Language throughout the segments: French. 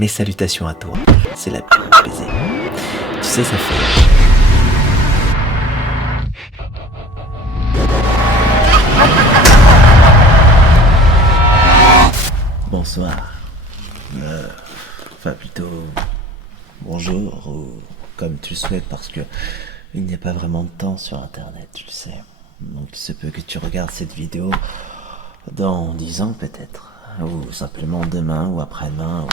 Mes salutations à toi, c'est la plus baiser. Tu sais, ça fait... Bonsoir. Enfin plutôt... Bonjour, ou comme tu le souhaites, parce que il n'y a pas vraiment de temps sur internet, tu le sais. Donc il se peut que tu regardes cette vidéo dans 10 ans peut-être, ou simplement demain, ou après-demain,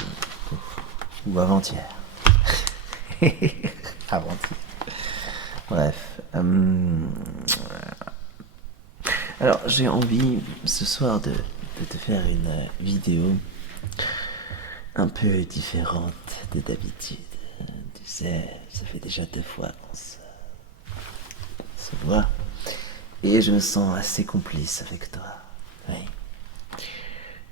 ou avant-hier. Avant-hier. Bref. Alors j'ai envie ce soir de te faire une vidéo un peu différente de d'habitude. Tu sais, ça fait déjà 2 fois qu'on se voit. Et je me sens assez complice avec toi. Oui.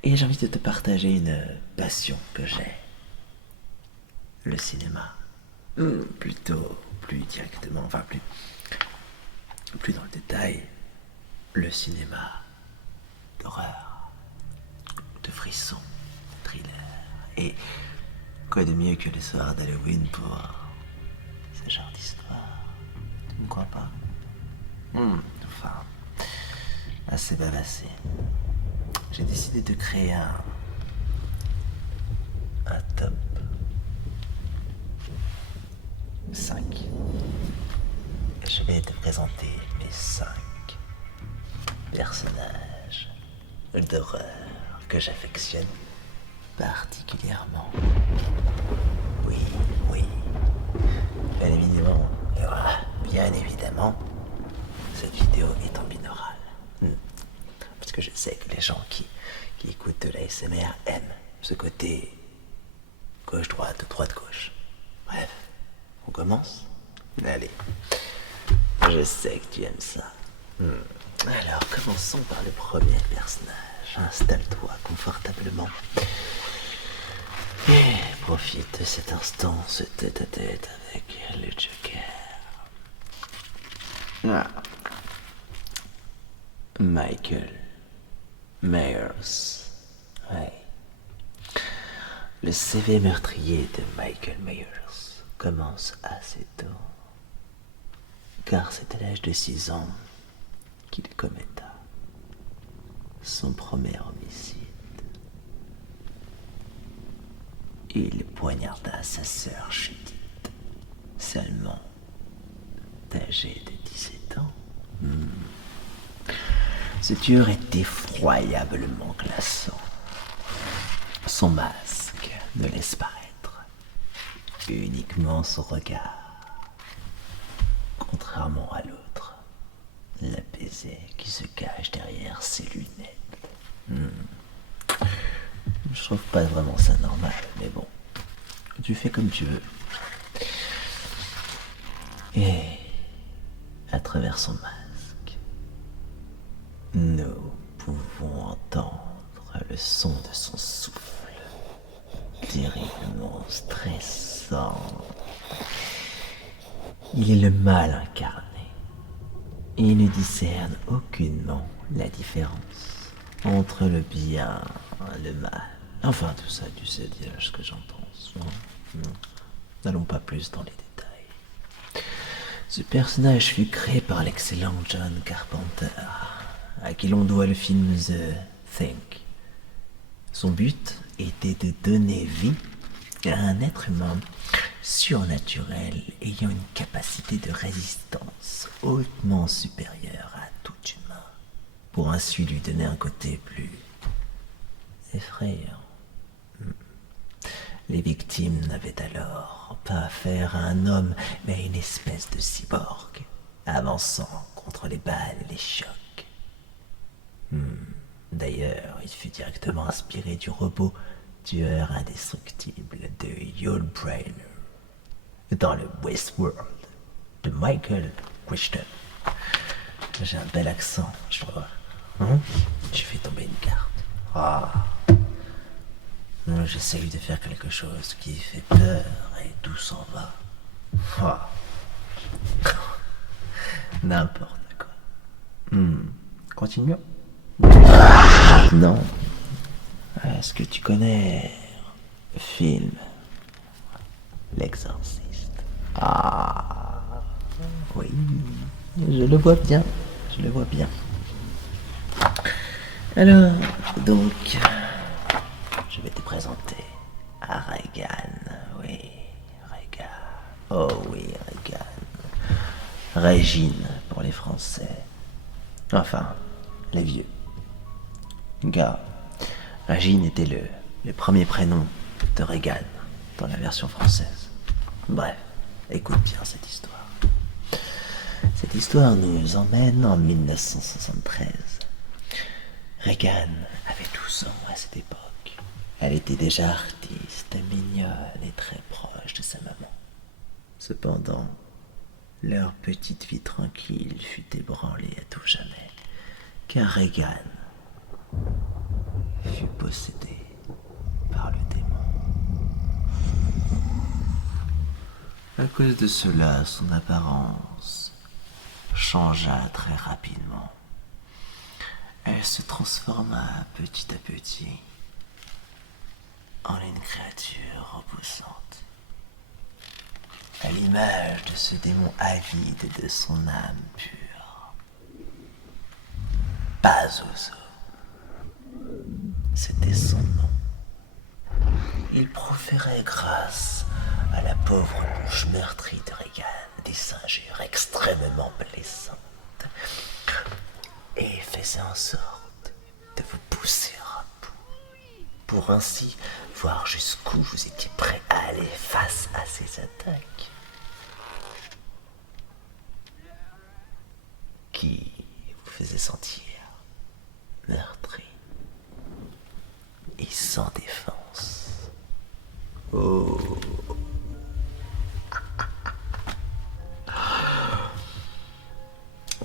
Et j'ai envie de te partager une passion que j'ai. Le cinéma. Plutôt, plus directement, enfin plus dans le détail. Le cinéma d'horreur, de frissons, de thriller. Et quoi de mieux que les soirs d'Halloween pour ce genre d'histoire? Tu ne crois pas? Enfin, assez bavassé. J'ai décidé de créer un top 5. Et je vais te présenter mes 5 personnages d'horreur que j'affectionne particulièrement. Oui. Bien évidemment, cette vidéo est en binaural. Parce que je sais que les gens qui écoutent de l'ASMR aiment ce côté gauche-droite ou droite-gauche. Bref, on commence? Allez, je sais que tu aimes ça. Alors, commençons par le premier personnage. Installe-toi confortablement et profite de cet instant, ce tête-à-tête avec le Joker. Michael Myers. Ouais. Le CV meurtrier de Michael Myers commence assez tôt, car c'est à l'âge de 6 ans qu'il commetta son premier homicide. Il poignarda sa sœur Judith, seulement âgée de 17 ans. Ce tueur est effroyablement glaçant. Son masque ne laisse paraître uniquement son regard, contrairement à l'autre, l'apaisé qui se cache derrière ses lunettes. Je trouve pas vraiment ça normal, mais bon, tu fais comme tu veux. Et à travers son masque, nous pouvons entendre le son de son souffle, terriblement stressant. Il est le mal incarné. Il ne discerne aucunement la différence entre le bien et le mal. Enfin, tout ça, tu sais déjà ce que j'en pense. N'allons pas plus dans les détails. Ce personnage fut créé par l'excellent John Carpenter, à qui l'on doit le film The Thing. Son but était de donner vie à un être humain surnaturel ayant une capacité de résistance hautement supérieure à tout humain, pour ainsi lui donner un côté plus effrayant. Les victimes n'avaient alors pas affaire à un homme, mais à une espèce de cyborg, avançant contre les balles et les chocs. D'ailleurs, il fut directement inspiré du robot tueur indestructible de Yul Brynner dans le Westworld de Michael Crichton. J'ai un bel accent, je vois. J'ai fait tomber une carte. J'essaye de faire quelque chose qui fait peur et tout s'en va. N'importe quoi. Continuons. Non. Est-ce que tu connais le film l'exorciste. Ah, oui, je le vois bien, je le vois bien. Alors, donc, je vais te présenter à Regan, oui, Regan, oh oui, Regan. Régine pour les Français. Enfin, les vieux. Car Régine était le premier prénom de Regan dans la version française. Bref, écoute bien cette histoire. Cette histoire nous emmène en 1973. Regan avait 12 ans à cette époque. Elle était déjà artiste, mignonne et très proche de sa maman. Cependant, leur petite vie tranquille fut ébranlée à tout jamais, car Regan fut possédée par le démon. À cause de cela, son apparence changea très rapidement. Elle se transforma petit à petit en une créature repoussante, à l'image de ce démon avide de son âme pure. Pazuzu, c'était son nom. Il proférait grâce à la pauvre bouche meurtrie de Regan des injures extrêmement blessantes et faisait en sorte de vous pousser à bout, pour ainsi voir jusqu'où vous étiez prêt à aller face à ces attaques qui vous faisaient sentir meurtri et sans défense. Oh.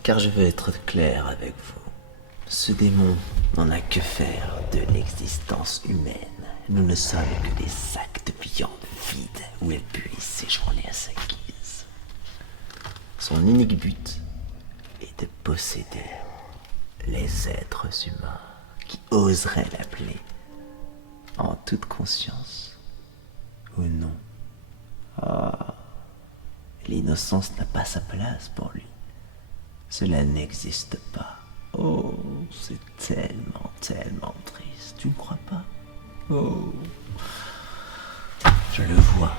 Car je veux être clair avec vous. Ce démon n'en a que faire de l'existence humaine. Nous ne sommes que des sacs de viande vides où elle puisse séjourner à sa guise. Son unique but est de posséder les êtres humains qui oseraient l'appeler en toute conscience ou non. Ah, l'innocence n'a pas sa place pour lui. Cela n'existe pas. Oh, c'est tellement, tellement triste. Tu ne crois pas? Oh, je le vois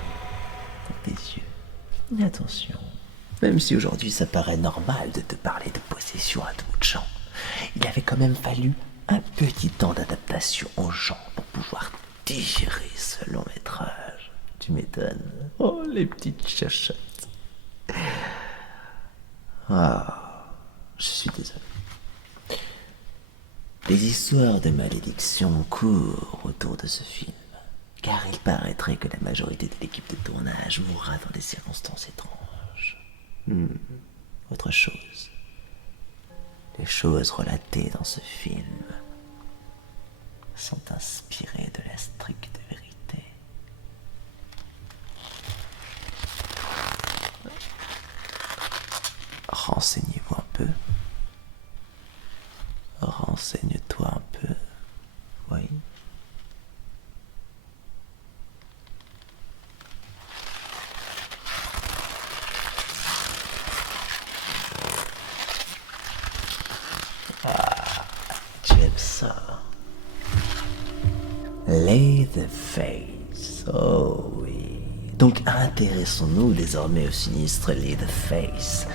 dans tes yeux. Mais attention, même si aujourd'hui ça paraît normal de te parler de possession à d'autres gens, il avait quand même fallu un petit temps d'adaptation aux gens pour pouvoir digérer ce long métrage. Tu m'étonnes. Oh, les petites chachottes. Ah, je suis désolé. Des histoires de malédiction courent autour de ce film, car il paraîtrait que la majorité de l'équipe de tournage mourra dans des circonstances étranges. Autre chose, les choses relatées dans ce film sont inspirées de la stricte vérité. Renseignez-vous un peu. Renseigne-toi un peu. Oui. Ah, tu aimes ça. Leatherface. Oh oui. Donc intéressons-nous désormais au sinistre Leatherface.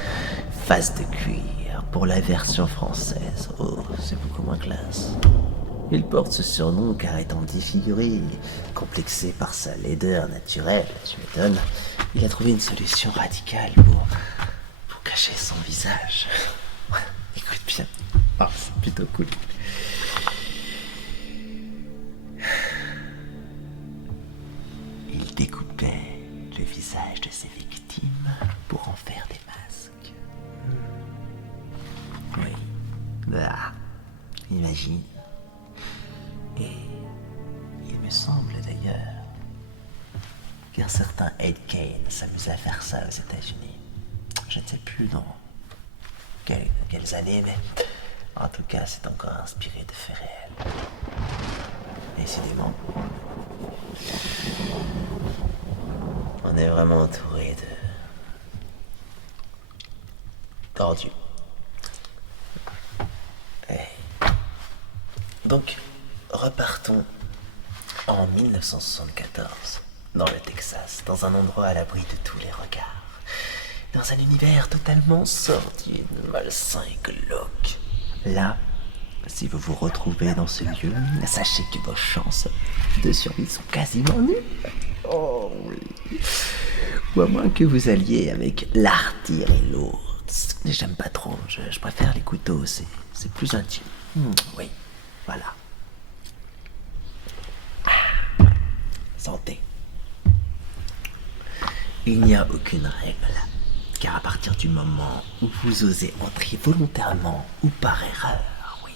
Face de cuir pour la version française. Oh, c'est beaucoup moins classe. Il porte ce surnom car étant défiguré, complexé par sa laideur naturelle, tu m'étonnes, il a trouvé une solution radicale pour cacher son visage. Écoute bien. Oh, c'est plutôt cool. Il découpait le visage de ses victimes pour en faire des masques. Oui. Ah, imagine. Et il me semble d'ailleurs qu'un certain Ed Kane s'amusait à faire ça aux États-Unis. Je ne sais plus dans quelles années, mais en tout cas, c'est encore inspiré de faits réels. Décidément, on on est vraiment entouré de tordus. Donc, repartons en 1974, dans le Texas, dans un endroit à l'abri de tous les regards, dans un univers totalement sordide, malsain et glauque. Là, si vous vous retrouvez dans ce lieu, sachez que vos chances de survie sont quasiment nulles. Oh oui. Ou à moins que vous alliez avec l'artillerie lourde. J'aime pas trop, je préfère les couteaux, c'est plus intime. Oui, voilà. Santé. Il n'y a aucune règle, car à partir du moment où vous osez entrer volontairement ou par erreur, oui,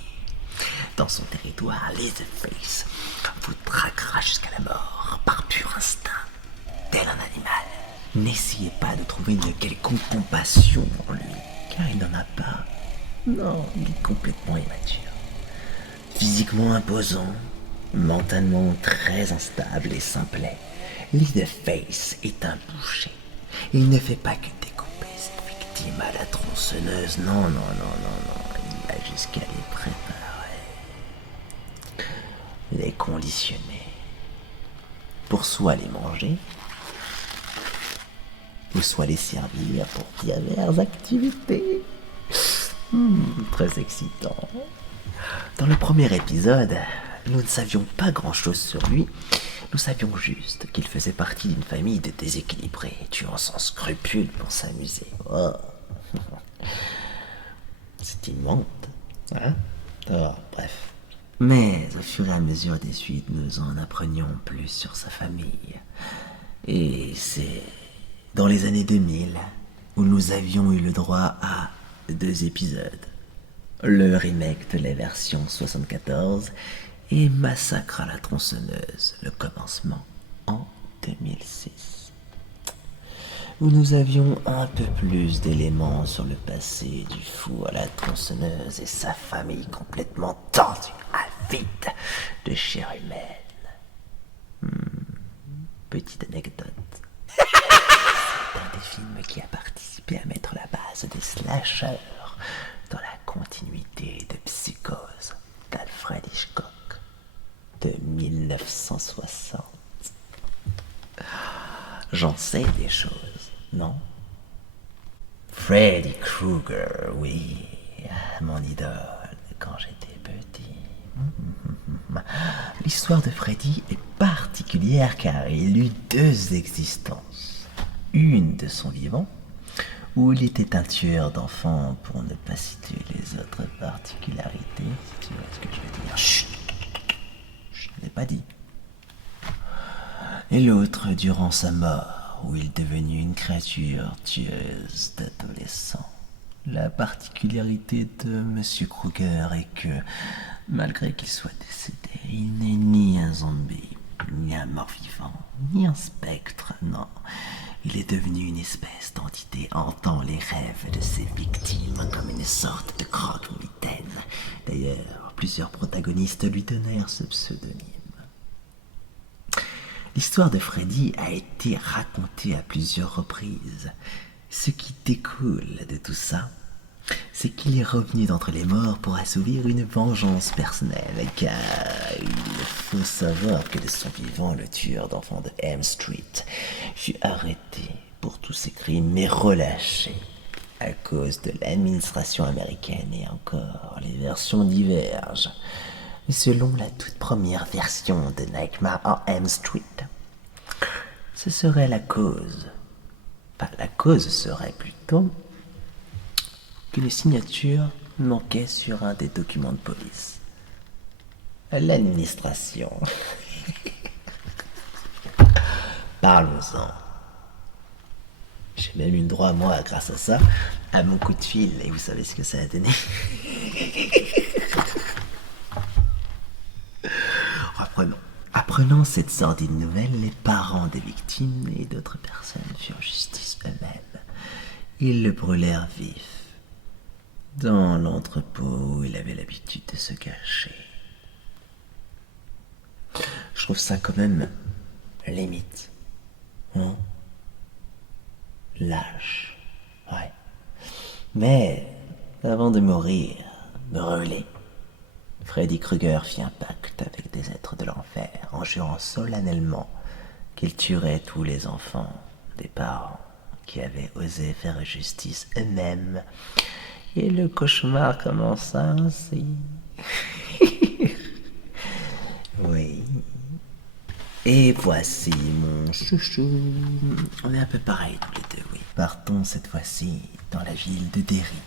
dans son territoire, Leatherface vous traquera jusqu'à la mort par pur instinct, tel un animal. N'essayez pas de trouver une quelconque compassion en lui, car il n'en a pas. Non, il est complètement immature. Physiquement imposant, mentalement très instable et simplet, Leatherface est un boucher. Il ne fait pas que découper ses victimes à la tronçonneuse. Non. Il a jusqu'à les préparer, les conditionner, pour soit les manger, ou soit les servir pour diverses activités. Très excitant. Dans le premier épisode, nous ne savions pas grand-chose sur lui. Nous savions juste qu'il faisait partie d'une famille de déséquilibrés, tuant sans scrupule pour s'amuser. Oh. C'est immonde, hein? Oh, bref. Mais au fur et à mesure des suites, nous en apprenions plus sur sa famille. Et c'est dans les années 2000 où nous avions eu le droit à 2 épisodes. Le remake de la version 74 et Massacre à la tronçonneuse, le commencement, en 2006. Où nous avions un peu plus d'éléments sur le passé du fou à la tronçonneuse et sa famille complètement tordue, avide de chair humaine. Petite anecdote. C'est un des films qui a participé à mettre la base des slashers dans la continuité de Psychose d'Alfred Hitchcock de 1960. J'en sais des choses, non? Freddy Krueger, oui, mon idole quand j'étais petit. L'histoire de Freddy est particulière car il eut 2 existences. Une de son vivant, où il était un tueur d'enfants pour ne pas citer les autres particularités, si tu vois ce que je veux dire. Chut, je ne l'ai pas dit. Et l'autre durant sa mort, où il devenut une créature tueuse d'adolescents. La particularité de Monsieur Krueger est que, malgré qu'il soit décédé, il n'est ni un zombie, ni un mort-vivant, ni un spectre, non. Il est devenu une espèce d'entité hantant les rêves de ses victimes comme une sorte de croque-mitaine. D'ailleurs, plusieurs protagonistes lui donnèrent ce pseudonyme. L'histoire de Freddy a été racontée à plusieurs reprises. Ce qui découle de tout ça, c'est qu'il est revenu d'entre les morts pour assouvir une vengeance personnelle, car il faut savoir que de son vivant, le tueur d'enfants de M Street fut arrêté pour tous ses crimes, mais relâché à cause de l'administration américaine, et encore, les versions divergent. Selon la toute première version de Nightmare on Elm Street, ce serait la cause. Enfin, la cause serait plutôt qu'une signature manquait sur un des documents de police. L'administration. Parlons-en. J'ai même eu le droit, moi, grâce à ça, à mon coup de fil, et vous savez ce que ça a donné. Apprenant cette sordide nouvelle, les parents des victimes et d'autres personnes furent justice eux-mêmes. Ils le brûlèrent vif, dans l'entrepôt où il avait l'habitude de se cacher. Je trouve ça quand même limite. Hein? lâche. Ouais. Mais, avant de mourir, brûlé, Freddy Krueger fit un pacte avec des êtres de l'enfer en jurant solennellement qu'il tuerait tous les enfants des parents qui avaient osé faire justice eux-mêmes. Et le cauchemar commença ainsi. Oui. Et voici mon chouchou. On est un peu pareil tous les deux, oui. Partons cette fois-ci dans la ville de Derry,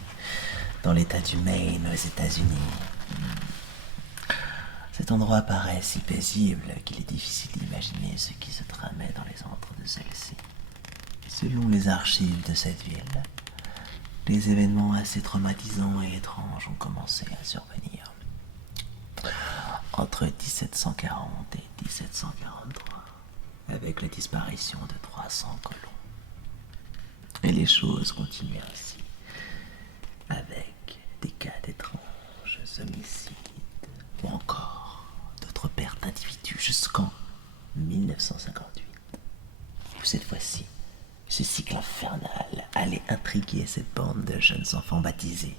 dans l'état du Maine aux États-Unis. Cet endroit paraît si paisible qu'il est difficile d'imaginer ce qui se tramait dans les antres de celle-ci. Selon les archives de cette ville, des événements assez traumatisants et étranges ont commencé à survenir entre 1740 et 1743, avec la disparition de 300 colons. Et les choses continuent ainsi, avec des cas d'étranges homicides, ou encore d'autres pertes d'individus jusqu'en 1958, où cette fois-ci, ce cycle infernal allait intriguer cette bande de jeunes enfants baptisés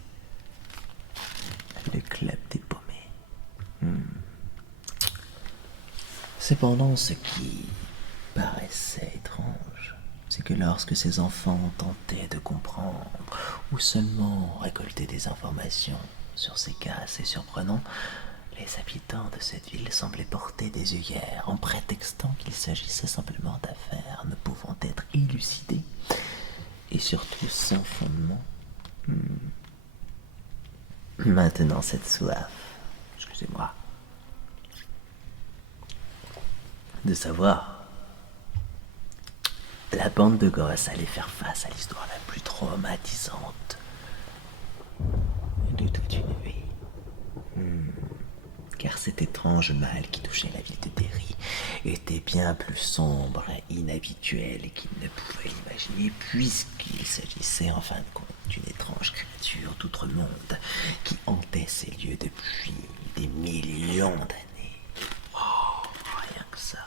le Club des Paumés. Cependant, ce qui paraissait étrange, c'est que lorsque ces enfants tentaient de comprendre ou seulement récolter des informations sur ces cas assez surprenants, les habitants de cette ville semblaient porter des œillères en prétextant qu'il s'agissait simplement d'affaires ne pouvant être élucidées et surtout sans fondement. Maintenant cette soif, excusez-moi, de savoir, la bande de gosses allait faire face à l'histoire la plus traumatisante de toute une vie. Car cet étrange mal qui touchait la ville de Derry était bien plus sombre et inhabituel qu'il ne pouvait l'imaginer, puisqu'il s'agissait en fin de compte d'une étrange créature d'outre-monde qui hantait ces lieux depuis des millions d'années. Oh, rien que ça.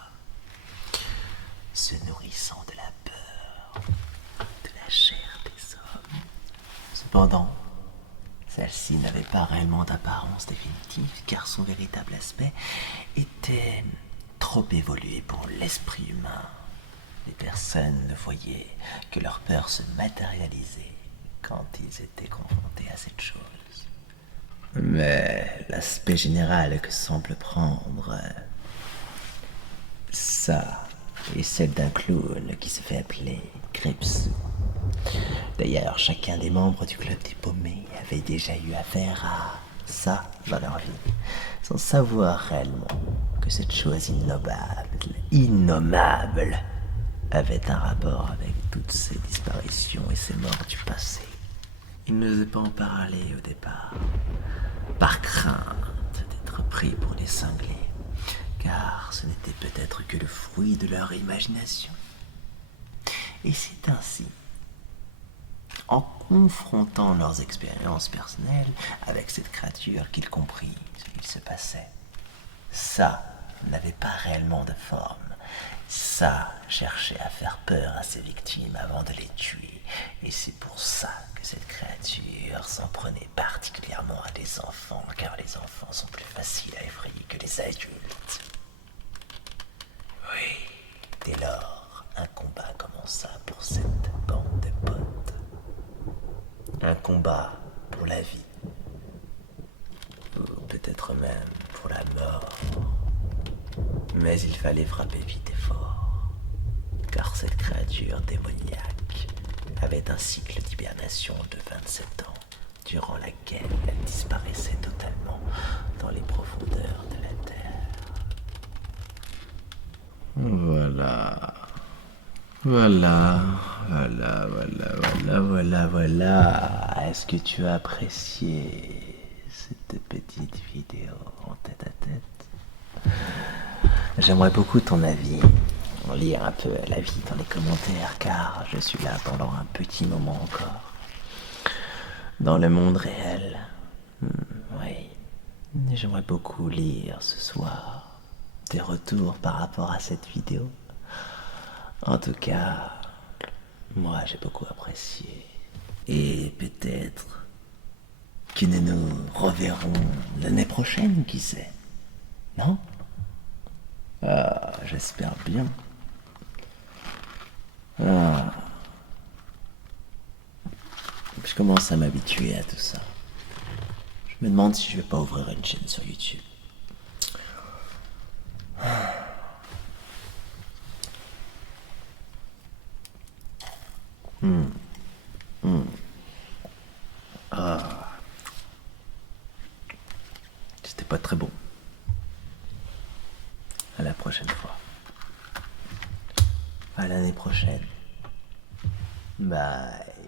Se nourrissant de la peur, de la chair des hommes. Cependant, celle-ci n'avait pas réellement d'apparence définitive, car son véritable aspect était trop évolué pour l'esprit humain. Les personnes ne voyaient que leur peur se matérialiser quand ils étaient confrontés à cette chose. Mais l'aspect général que semble prendre ça est celle d'un clown qui se fait appeler Grips. D'ailleurs, chacun des membres du Club des Paumés avait déjà eu affaire à ça dans leur vie, sans savoir réellement que cette chose innommable, avait un rapport avec toutes ces disparitions et ces morts du passé. Ils n'osaient pas en parler au départ, par crainte d'être pris pour des cinglés, car ce n'était peut-être que le fruit de leur imagination. Et c'est ainsi, en confrontant leurs expériences personnelles avec cette créature, qu'ils comprirent ce qu'il se passait. Ça n'avait pas réellement de forme. Ça cherchait à faire peur à ses victimes avant de les tuer. Et c'est pour ça que cette créature s'en prenait particulièrement à des enfants, car les enfants sont plus faciles à effrayer que les adultes. Oui, dès lors, un combat commença pour cette bande de potes. Un combat pour la vie, ou peut-être même pour la mort. Mais il fallait frapper vite et fort, car cette créature démoniaque avait un cycle d'hibernation de 27 ans, durant laquelle elle disparaissait totalement dans les profondeurs de la terre. Voilà. Voilà. Est-ce que tu as apprécié cette petite vidéo en tête-à-tête? J'aimerais beaucoup ton avis, lire un peu l'avis dans les commentaires, car je suis là pendant un petit moment encore. Dans le monde réel, oui, j'aimerais beaucoup lire ce soir tes retours par rapport à cette vidéo. En tout cas, Moi, j'ai beaucoup apprécié. Et peut-être que nous nous reverrons l'année prochaine, qui sait? Non? Ah, j'espère bien. Je commence à m'habituer à tout ça. Je me demande si je vais pas ouvrir une chaîne sur YouTube. C'était pas très bon. À la prochaine fois. À l'année prochaine. Bye.